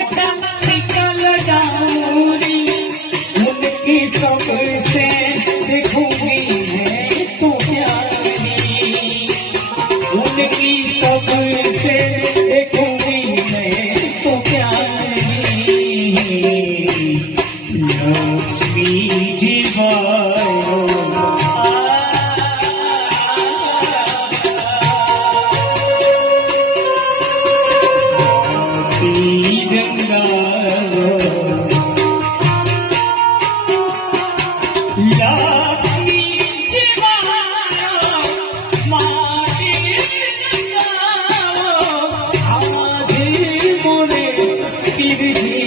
निकल जाऊंगी उनकी सबसे देखूंगी मैं तो प्यारी, उनकी सबसे देखूंगी मैं तो प्यारी। Lakshmi ji Give it